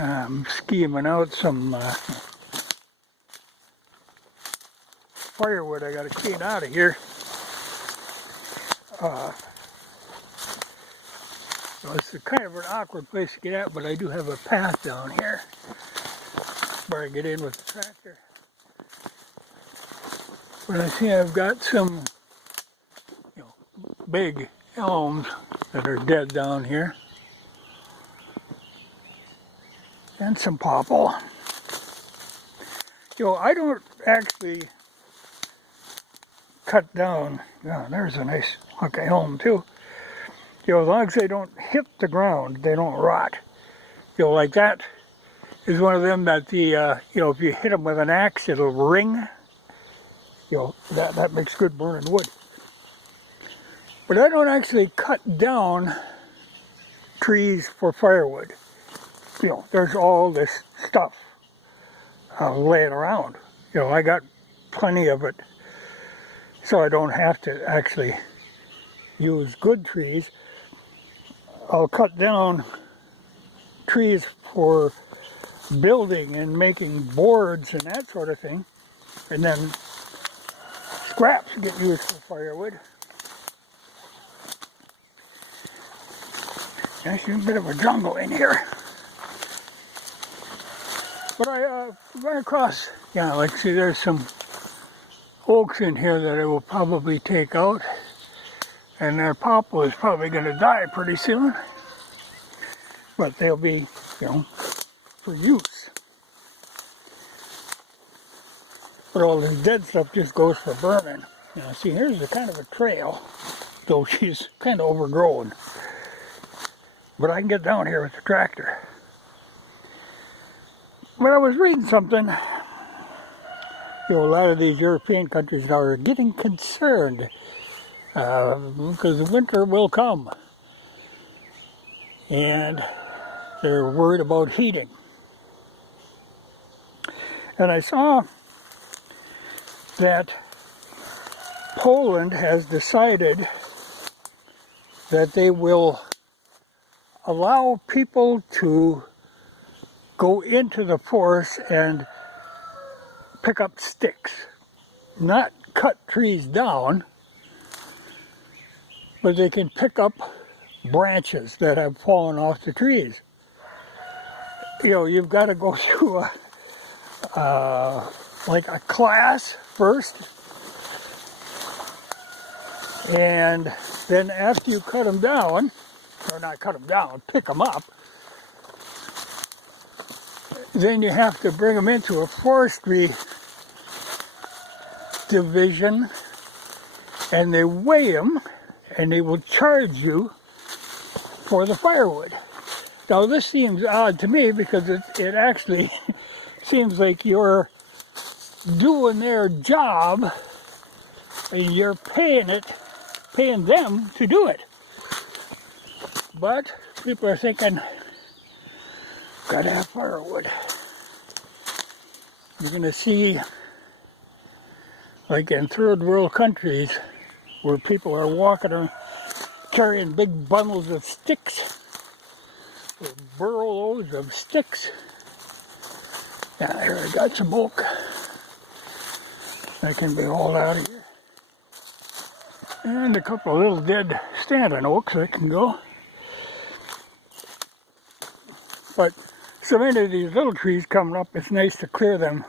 I'm scheming out some firewood I got to clean out of here. So it's kind of an awkward place to get at, but I do have a path down here where I get in with the tractor. But I see I've got some big elms that are dead down here. And some popple. I don't actually cut down. Oh, there's a nice hunk of elm too. As long as they don't hit the ground, they don't rot. Like that is one of them that if you hit them with an axe, it'll ring. That makes good burning wood. But I don't actually cut down trees for firewood. There's all this stuff laying around. I got plenty of it, so I don't have to actually use good trees. I'll cut down trees for building and making boards and that sort of thing, and then scraps get used for firewood. There's a bit of a jungle in here. But I run across, see there's some oaks in here that I will probably take out. And their popple is probably going to die pretty soon. But they'll be, for use. But all this dead stuff just goes for burning. See, here's a kind of a trail, though she's kind of overgrown. But I can get down here with the tractor. But I was reading something. A lot of these European countries now are getting concerned because the winter will come. And they're worried about heating. And I saw that Poland has decided that they will allow people to go into the forest and pick up sticks. Not cut trees down, but they can pick up branches that have fallen off the trees. You've got to go through like a class first, and then after you cut them down, or not cut them down, pick them up, then you have to bring them into a forestry division, and they weigh them, and they will charge you for the firewood. Now this seems odd to me because it actually seems like you're doing their job and you're paying them to do it. But people are thinking, gotta have firewood. You're gonna see, like in third world countries, where people are walking around carrying big bundles of sticks, or burro loads of sticks. Yeah, here I got some oak that can be hauled out of here. And a couple of little dead standing oaks that can go. But so many of these little trees coming up, it's nice to clear them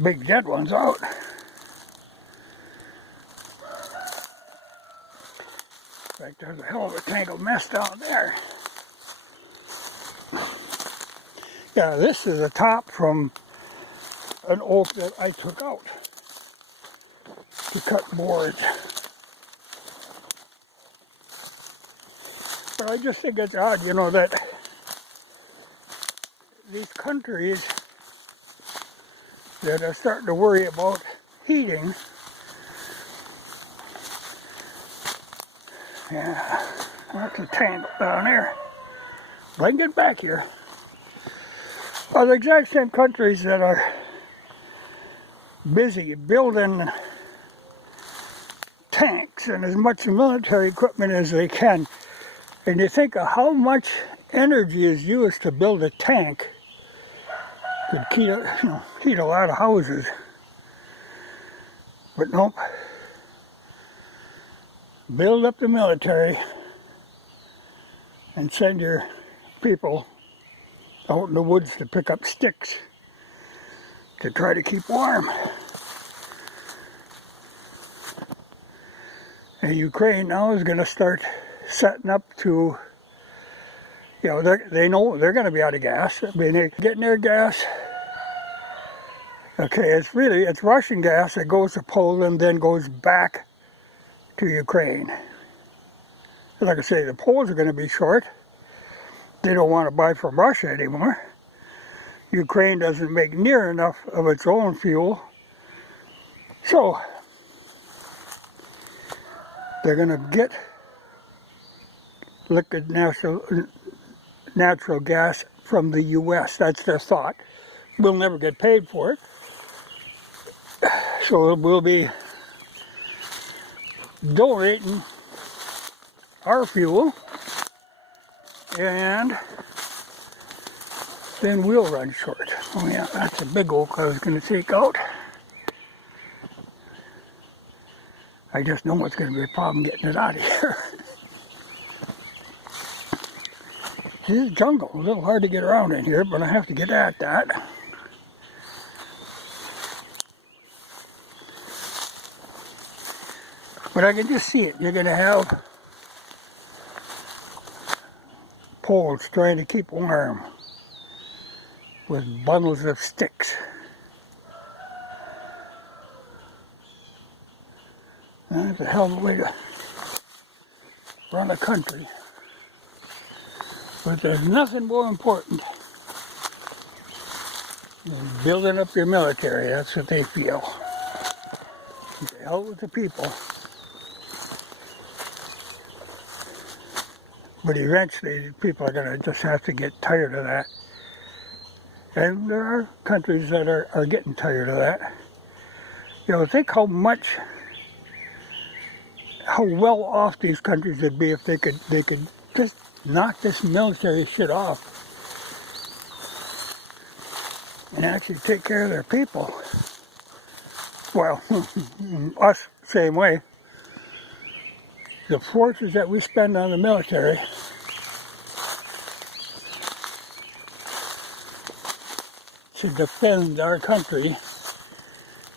big dead ones out. In fact, there's a hell of a tangled mess down there. Yeah, this is a top from an oak that I took out to cut boards. But I just think it's odd, that these countries that are starting to worry about heating, yeah, that's a tangle down there. But I can get back here. Are the exact same countries that are busy building tanks and as much military equipment as they can. And you think of how much energy is used to build a tank could heat a lot of houses. But nope. Build up the military and send your people out in the woods to pick up sticks to try to keep warm. And Ukraine now is going to start setting up to, they know they're going to be out of gas. I mean, they're getting their gas. Okay, it's Russian gas that goes to Poland, then goes back to Ukraine. Like I say, the Poles are going to be short. They don't want to buy from Russia anymore. Ukraine doesn't make near enough of its own fuel. So, they're going to get liquid natural gas from the U.S. That's their thought. We'll never get paid for it. So we'll be donating our fuel, and then we'll run short. Oh yeah, that's a big oak I was going to take out. I just know it's going to be a problem getting it out of here. This is jungle, a little hard to get around in here, but I have to get at that. But I can just see it. You're going to have Poles trying to keep warm with bundles of sticks. That's a hell of a way to run a country. But there's nothing more important than building up your military. That's what they feel. The hell with the people. But eventually, people are going to just have to get tired of that. And there are countries that are getting tired of that. Think how well off these countries would be if they could just knock this military shit off and actually take care of their people. Well, us, same way. The forces that we spend on the military to defend our country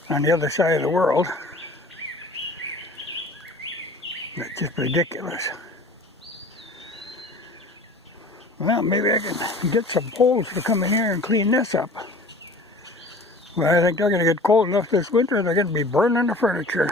on the other side of the world, it's just ridiculous. Well, maybe I can get some Poles to come in here and clean this up. Well, I think they're going to get cold enough this winter, they're going to be burning the furniture.